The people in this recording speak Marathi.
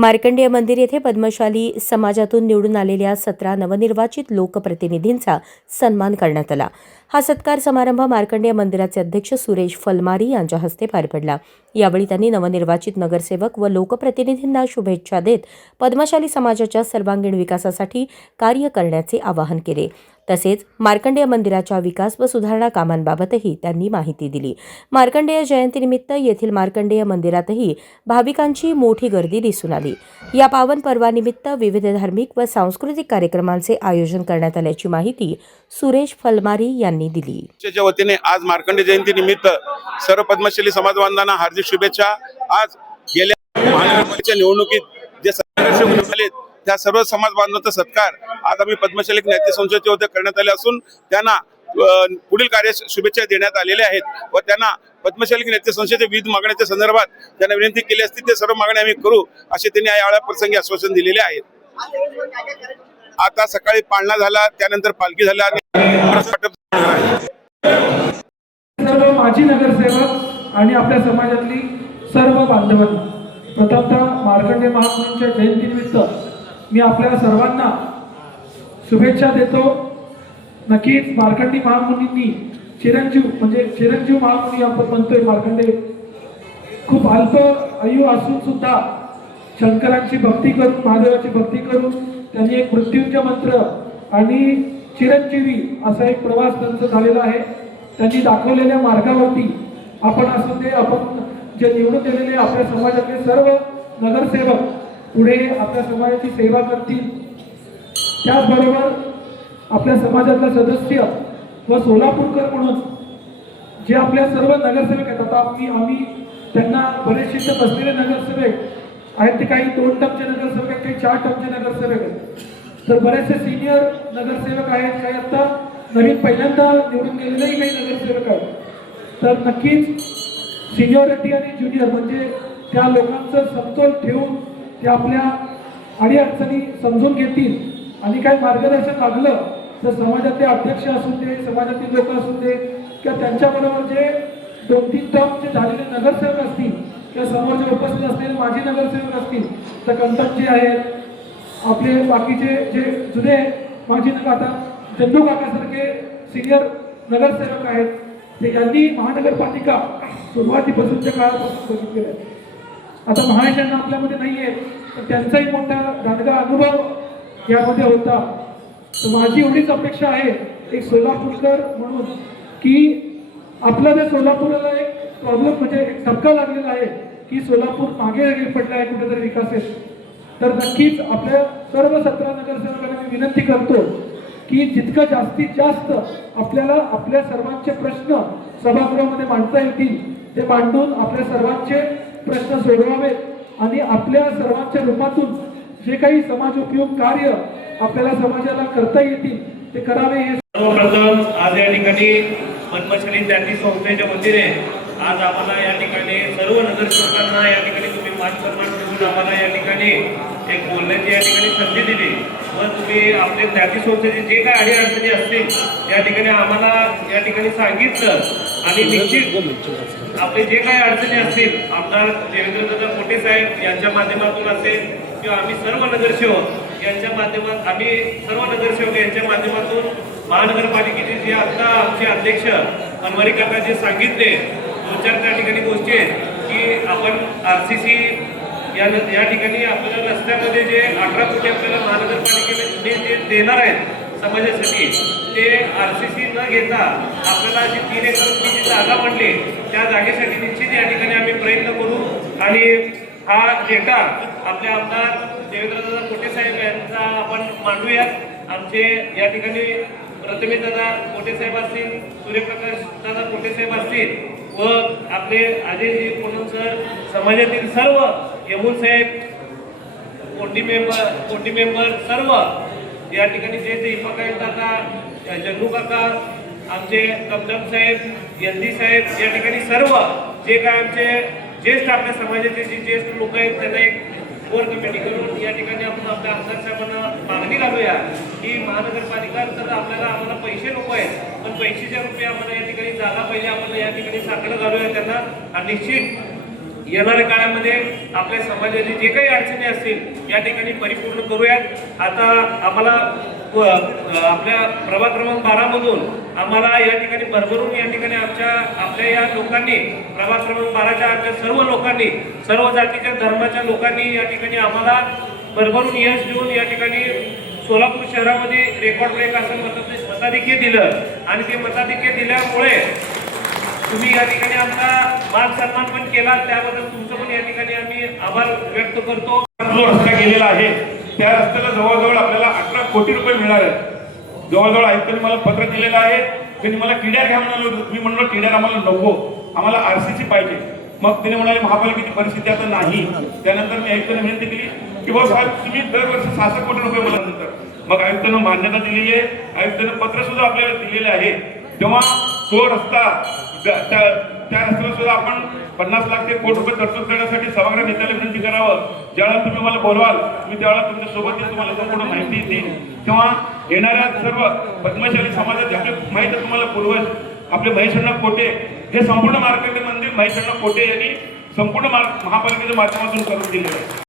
मार्कंडेय मंदिर येथे पद्मशाली समाजातून निवडून आलेल्या 17 नवनिर्वाचित लोकप्रतिनिधींचा सन्मान करण्यात आला। हा सत्कार समारंभ मार्कंडेय मंदिराचे अध्यक्ष सुरेश फलमारी यांच्या हस्ते पार पडला। यावेळी त्यांनी नवनिर्वाचित नगरसेवक व लोकप्रतिनिधींना शुभेच्छा देत पद्मशाली समाजाच्या सर्वांगीण विकासासाठी कार्य करण्याचे आवाहन केले। तसेच मार्कंडेय मंदिराच्या विकास व सुधारणा कामांबाबतही त्यांनी माहिती दिली। मार्कंडेय जयंतीनिमित्त येथील मार्कंडेय मंदिरातही भाविकांची मोठी गर्दी दिसून आली। या पावन पर्वानिमित्त विविध धार्मिक व सांस्कृतिक कार्यक्रमांचे आयोजन करण्यात आल्याची माहिती सुरेश फलमारी यांनी दिली। च्या वतीने आज मार्कंडेय जयंतीनिमित्त सर्व पद्मशाली समाज बांधवांना हार्दिक शुभेच्छा। आज गेल्या महानगरपालिकेच्या निवडणुकीत जे सदस्य झाले त्या सर्व समाज बांधवांचा सत्कार आज आम्ही पद्मशाली ज्ञाती संस्थेच्या वतीने करण्यात आले असून त्यांना पुढील कार्य शुभेच्छा देण्यात आलेल्या आहेत व त्यांना पद्मशाली ज्ञाती संस्थेच्या विविध मागण्यांच्या संदर्भात त्यांना विनंती केली असती ते सर्व मागण्या आम्ही करू असे त्यांनी या प्रसंगी आश्वासन दिलेले आहे। आता सकाळी पाळणा झाला, त्यानंतर पालखी झाला आणि सर्व माजी नगरसेवक आणि आपल्या समाजातली सर्व बांधवांना प्रथमतः मार्कंडेय महामुनींच्या जयंतीनिमित्त मी आपल्या सर्वांना शुभेच्छा देतो। नक्कीच मार्कंडेय महामुनींनी चिरंजीव महामुनी आपण म्हणतोय, मार्कंडेय खूप अल्प आयु असून सुद्धा शंकरांची भक्ती करून, महादेवाची भक्ती करून त्यांनी एक मृत्युंजय मंत्र आणि चिरंजीवी असा एक प्रवास त्यांचा झालेला आहे। त्यांनी दाखवलेल्या मार्गावरती आपण असू दे, आपण जे निवडून दिलेले आपल्या समाजातले सर्व नगरसेवक पुढे आपल्या समाजाची सेवा करतील। त्याचबरोबर आपल्या समाजातला सदस्य व सोलापूरकर म्हणून जे आपल्या सर्व नगरसेवक आहेत, आता आम्ही त्यांना बरेचसे बसलेले नगरसेवक आहेत, ते काही 2 टर्मचे नगरसेवक आहेत, काही 4 टर्मचे नगरसेवक आहेत, तर बरेचसे सिनियर नगरसेवक आहेत, काही आता नवीन पहिल्यांदा निवडून गेलेलेही काही नगरसेवक आहेत। तर नक्कीच सिनियरिटी आणि ज्युनियर म्हणजे त्या लोकांचं समतोल ठेवून ते आपल्या अडीअडचणी समजून घेतील आणि काही मार्गदर्शन लागलं तर समाजातले अध्यक्ष असू दे, समाजातील लोक असू दे किंवा त्यांच्याबरोबर जे 2-3 टर्मचे झालेले नगरसेवक असतील किंवा समोरचे उपस्थित असलेले माजी नगरसेवक असतील, तर कंटक जे आहेत, आपले बाकीचे जे जुने माजी आता चंदू काकासारखे सिनियर नगरसेवक आहेत, ते यांनी महानगरपालिका सुरुवातीपासूनच्या काळापासून बघितलेलं आहे। आता महाराजांना आपल्यामध्ये नाही आहे, तर त्यांचाही मोठा दांडगा अनुभव यामध्ये होता। तर माझी एवढीच अपेक्षा आहे एक सोलापूरकर म्हणून की आपल्या त्या सोलापूरला एक प्रॉब्लेम म्हणजे एक धक्का लागलेला आहे की सोलापूर मागे पडला आहे कुठेतरी विकासात। तर नक्कीच आपल्या सर्व 17 नगरसेवकांना मी विनंती करतो की जितकं जास्तीत जास्त आपल्याला आपल्या सर्वांचे प्रश्न सभागृहामध्ये मांडता येतील ते मांडून आपल्या सर्वांचे प्रश्न सोडवावेत आणि आपल्या सर्वांच्या रूपातून जे काही समाजोपयोग कार्य आपल्याला समाजाला करता येतील ते करावे। हे सर्वप्रथम आज या ठिकाणी पद्मशाली ज्ञाती संस्थेच्या वतीने आज आम्हाला या ठिकाणी सर्व नगरसेवकांना या ठिकाणी तुम्ही मान सन्मान देऊन आम्हाला या ठिकाणी एक बोलण्याची या ठिकाणी संधी दिली व तुम्ही आपले ज्ञाती संस्थेचे जे काही अडीअडचणी असतील या ठिकाणी आम्हाला या ठिकाणी सांगितलं आणि निश्चित आपले जे काही अडचणी असतील आमदार देवेंद्रदादा कोटे साहेब यांच्या माध्यमातून असेल किंवा आम्ही सर्व नगरसेवक यांच्या माध्यमात यांच्या माध्यमातून महानगरपालिकेचे जे आता आमचे अध्यक्ष फलमारी काका जे सांगितले 2-4 त्या ठिकाणी गोष्टी आहेत की आपण RCC या ठिकाणी आपल्याला रस्त्यामध्ये जे 18 कोटी आपल्याला महानगरपालिकेने जे देणार आहेत समाजासाठी ते RCC न घेता आपल्याला जी 3 एकरची जी जागा म्हणली त्या जागेसाठी निश्चित या ठिकाणी आम्ही प्रयत्न करू आणि हा डेटा आपले आमदार देवेंद्रदादा कोटे साहेब यांचा आपण मांडूयात। आमचे या ठिकाणी प्रथमेश दादा कोटे साहेब असतील, सूर्यप्रकाश दादा कोटे साहेब असतील व आपले अजयजी पूनम सर, समाजातील सर्व यमुन साहेब, कोटी मेंबर सर्व या ठिकाणी जे दीपक काका, जन्नू काका, आमचे कमलम साहेब, यंदी साहेब या ठिकाणी सर्व जे काय आमचे ज्येष्ठ आपल्या समाजाचे जे ज्येष्ठ लोक आहेत त्यांना एक कोर कमिटी करून या ठिकाणी आपण आपल्या आमदार साहेबांना मागणी घालूया की महानगरपालिका तर आम्हाला पैसे नको आहेत, पण पैशाच्या रूपी आम्हाला या ठिकाणी जागा पाहिजे, आपण या ठिकाणी साकडं घालूया त्यांना आणि निश्चित येणाऱ्या काळामध्ये आपल्या समाजाची जे काही अडचणी असतील या ठिकाणी परिपूर्ण करूयात. आता आम्हाला आपल्या प्रभाग क्रमांक 12 मधून आम्हाला या ठिकाणी भरभरून या ठिकाणी आपल्या या लोकांनी प्रभाग क्रमांक 12च्या आमच्या सर्व लोकांनी, सर्व जातीच्या धर्माच्या लोकांनी या ठिकाणी आम्हाला भरभरून यश देऊन या ठिकाणी सोलापूर शहरामध्ये रेकॉर्ड ब्रेक असं मताधिक्य दिलं. आणि ते मताधिक्य दिल्यामुळे तुम्ही या ठिकाणी आमचा मान सन्मान पण केला, त्याबद्दल तुमचं पण या ठिकाणी आम्ही आभार व्यक्त करतो. जो रस्ता गेलेला आहे त्या रस्त्याला जवळजवळ आपल्याला 18 कोटी रुपये मिळणार आहेत. जवळजवळ आयुक्तांनी मला पत्र दिलेलं आहे. त्यांनी मला टिड्या घ्या म्हणाले होते. मी म्हणलो टिड्या आम्हाला नको, आम्हाला आरसीसी पाहिजे. मग तिने म्हणाले महापालिकेची परिस्थिती आता नाही. त्यानंतर मी आयुक्तांना विनंती केली की भाऊ साहेब तुम्ही दरवर्षी 66 कोटी रुपये मला देतात. मग आयुक्तांना मान्यता दिलेली आहे. आयुक्तांना पत्र सुद्धा आपल्याला दिलेले आहे. तेव्हा तो रस्ता त्या रस्त्याला सुद्धा आपण 50 लाख ते कोटी रुपये तरतूद करण्यासाठी सभागृह नेत्याला विनंती करावं. ज्यावेळेला तुम्ही मला बोलवाल मी त्यावेळेला तुमच्या सोबत येईल, तुम्हाला संपूर्ण माहिती देईन. तेव्हा येणाऱ्या सर्व पद्मशाली समाजाचे आपले माहिती आहे तुम्हाला पूर्वज आपले महेशअण्णा कोटे हे संपूर्ण मार्कंडे मंदिर महेशअण्णा कोटे यांनी संपूर्ण महापालिकेच्या माध्यमातून करून दिलेलं आहे.